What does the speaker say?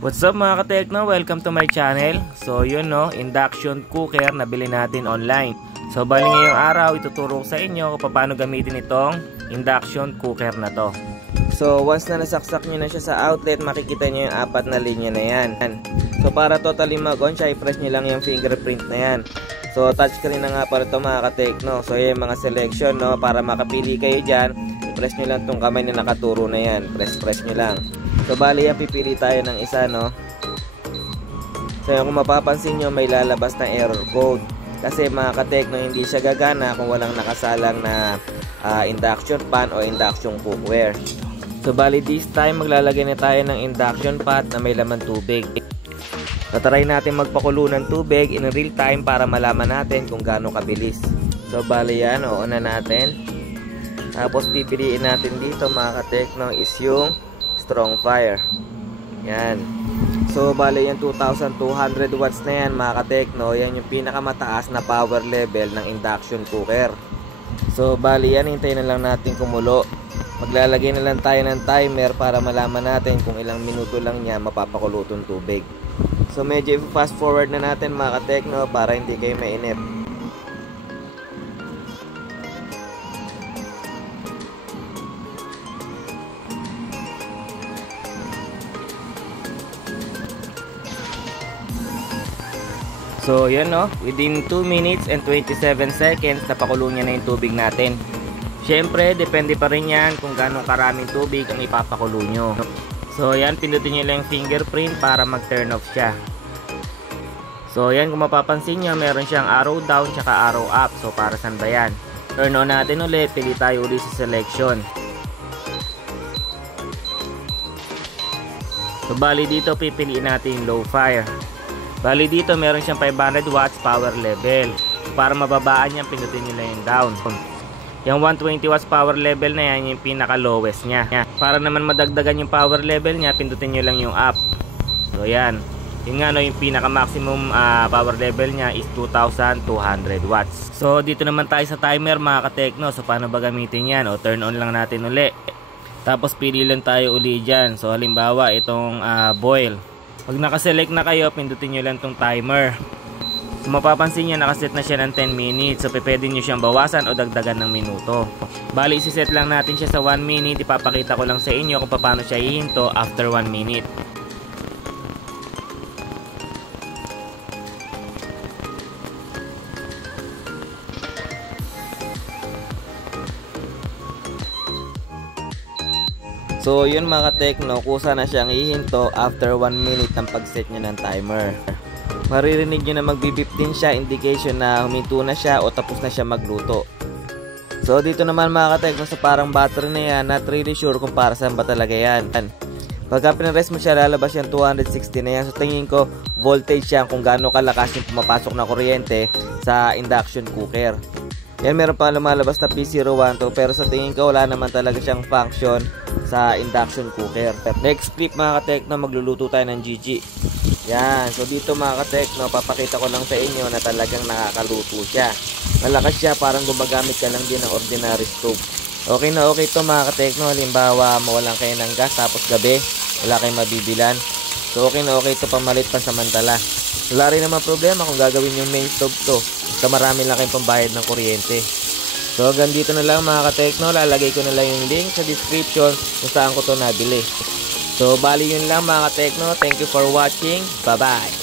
What's up mga ka-Tekno? Welcome to my channel. So yun no, induction cooker na bili natin online. So bali ngayong araw ituturo ko sa inyo kung paano gamitin itong induction cooker na to. So once na nasaksak nyo na siya sa outlet, makikita nyo yung apat na linya na yan. So para totally mag-on siya, i-press nyo lang yung fingerprint na yan. So touchscreen na nga para ito mga ka-Tekno. So yung mga selection no, para makapili kayo dyan, i-press nyo lang itong kamay na nakaturo na yan. Press nyo lang. So bali yan, pipili tayo ng isa no. So yung kung mapapansin nyo, may lalabas na error code. Kasi mga ka-Tekno, hindi siya gagana kung walang nakasalang na induction pan o induction cookware. So bali this time, maglalagay na tayo ng induction pot na may laman tubig. Tatry natin magpakulo ng tubig in real time para malaman natin kung gaano kabilis. So bali yan, on na natin. Tapos pipiliin natin dito mga ka-Tekno is yung strong fire. Yan. So bali yan 2,200 watts na yan mga ka-Tekno. Yan yung pinakamataas na power level ng induction cooker. So bali yan, hintayin na lang natin kumulo. Maglalagay na lang tayo ng timer para malaman natin kung ilang minuto lang niya mapapakulo tong tubig. So medyo fast forward na natin mga ka-Tekno para hindi kayo mainip. So yan no, within 2 minutes and 27 seconds napakulo niya na yung tubig natin. Syempre, depende pa rin yan kung gano'ng karaming tubig ang ipapakulo nyo. So yan, pindutin nyo lang yung fingerprint para mag turn off siya. So yan, kung mapapansin nyo, meron siyang arrow down tsaka arrow up. So para saan ba yan? Turn on natin ulit, pili tayo ulit sa selection. So bali dito pipiliin natin yung low fire. Bali dito meron siyang 500 watts power level. Para mababaan yan, pindutin nyo lang yung down. Yung 120 watts power level na yan, yung pinaka lowest niya. Para naman madagdagan yung power level niya, pindutin nyo lang yung up. So yan. Yung nga no, yung pinaka maximum power level niya is 2,200 watts. So dito naman tayo sa timer mga ka-Tekno. So paano ba gamitin yan? O turn on lang natin uli. Tapos pili lang tayo uli dyan. So halimbawa itong boil. Pag nakaselect na kayo, pindutin nyo lang itong timer. So mapapansin nyo, nakaset na siya ng 10 minutes. So pwede nyo siyang bawasan o dagdagan ng minuto. Bali, isiset lang natin siya sa 1 minute. Ipapakita ko lang sa inyo kung paano siya hihinto after 1 minute. So yun mga ka-Tekno, kusa na siyang hihinto after 1 minute ng pag-set nyo ng timer. Maririnig nyo na magbibip din siya, indication na huminto na siya o tapos na siya magluto. So dito naman mga ka-Tekno, sa parang battery na yan, not really sure kung para saan ba talaga yan. Pagka pinarest mo siya, lalabas yung 260 na yan. So tingin ko voltage yan kung gaano kalakas yung pumapasok na kuryente sa induction cooker. Yan, meron pa lumalabas na P012, pero sa tingin ko wala naman talaga siyang function sa induction cooker. Next clip mga ka-Tekno, magluluto tayo ng GG. Yan, so dito mga ka-Tekno, papakita ko lang sa inyo na talagang nakakaluto siya. Malakas siya, parang gumagamit ka lang din ng ordinary stove. Okay na okay to mga ka-Tekno. Halimbawa mawalan kayo ng gas tapos gabi wala kayong mabibilan, so okay na okay to pamalit pansamantala. Wala rin naman problema kung gagawin yung main stove to, so marami lang kayong pambayad ng kuryente. So hanggang dito na lang mga ka-Tekno, lalagay ko na lang yung link sa description kung saan ko to nabili. So bali yun lang mga ka-Tekno, thank you for watching, bye bye.